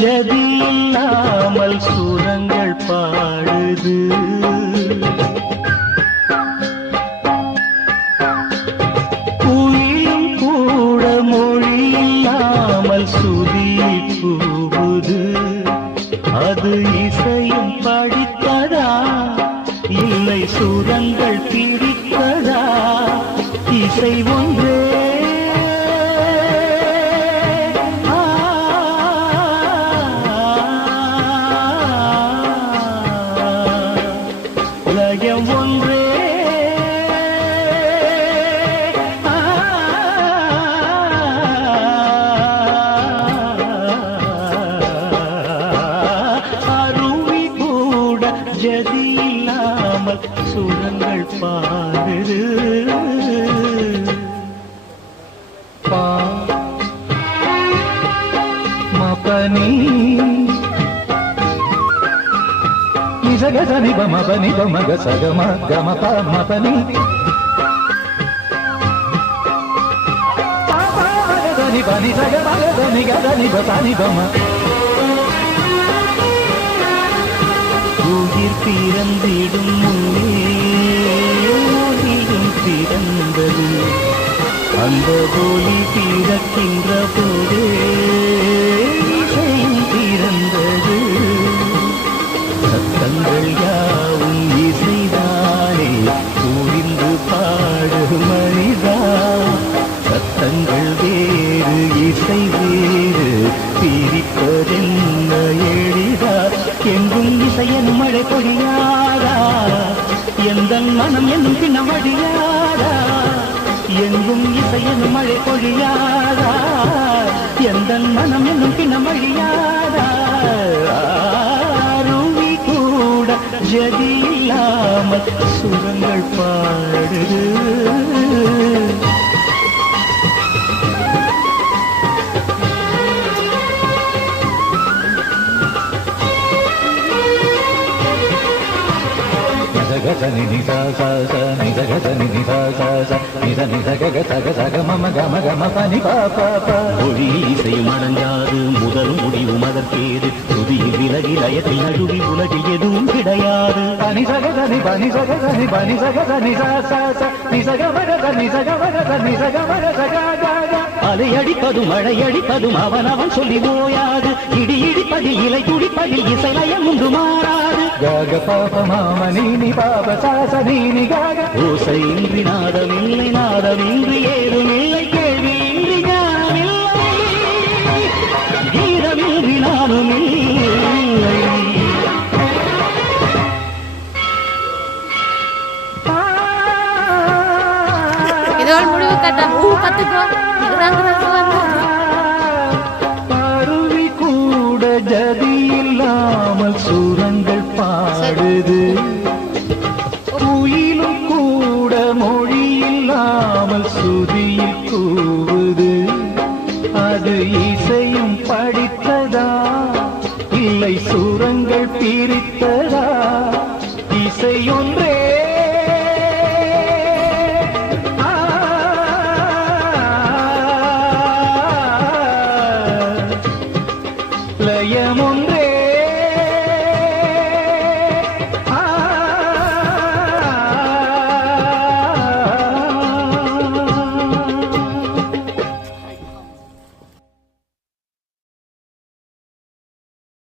ஜதி இல்லாமல் சுரங்கள் பாடுது. குயிலும் கூட மொழி இல்லாமல் சுதி கூவுது. அது இசையும் படித்ததா இல்லை சுரங்கள் பிரித்ததா? இசை ஒன்றே ஒன்றே அருவி கூட ஜதி இல்லாமல் சுரங்கள் பாடுது. மபனி சகசனி பமபனி பமக சகம கமப மபனி பனி பனி சகமகதனி கதனி பனி பம. உயிர் பிறந்திடும் முன்னேயும் பிறந்தது. அந்த ஒளி பிறக்கின்ற போதே பிறந்தது. சத்தங்கள் யாவும் இசைதானே புரிந்து பாடு மனிதா. சத்தங்கள் வேறு இசை வேறு பிரிப்பதென்ன எளிதா? எங்கும் இசையன் மழை பொழியாதா? எந்த மனம் என்னும் பின்னம் வழியாதா? எங்கும் இசையன் மழை பொழியாதா? எந்த மனம் என்னும் பின்னம் வழியாதா? ஜதி இல்லாமல் சுரங்கள் பாடுது. சகசனி நிசா ச நிசகசனி நிசா ச நிச நிசக சக சக மம கம கம பனி பாப. மொழி இசையும் அடங்காது முதலும் முடிவும் அதற்கேது. துதியில் விலகி லயத்தில் நடுவி உலகில் எதுவும் கிடையாது. பனி சகசனி பனி சகசனி பனி சகசனி ச நிசகமக நிசகமக நிசகமக சக. அலை அடிப்பதும் மழை அடிப்பதும் அவன் சொல்லி ஓயாது. இடி இடிப்பதில் இலை துடிப்பதில் இசைலயம் உண்டு மாறாது. காக பாப மாமனி பாப சாசனி காக. ஓசையின்றி நாதமில்லை நாதமின்றி ஏதுமில்லை. கேள்வி இன்றி ஞானமில்லை. கீதமின்றி நானுமில்லை. இதோட முடிவு கத்துக்கோ. அருவி கூட ஜதி இல்லாமல் சுரங்கள் பாடுது. குயிலும் கூட மொழி இல்லாமல் சுதியில் கூவுது. அது இசையும் படித்ததா இல்லை சுரங்கள் பிரித்ததா? இசை ஒன்று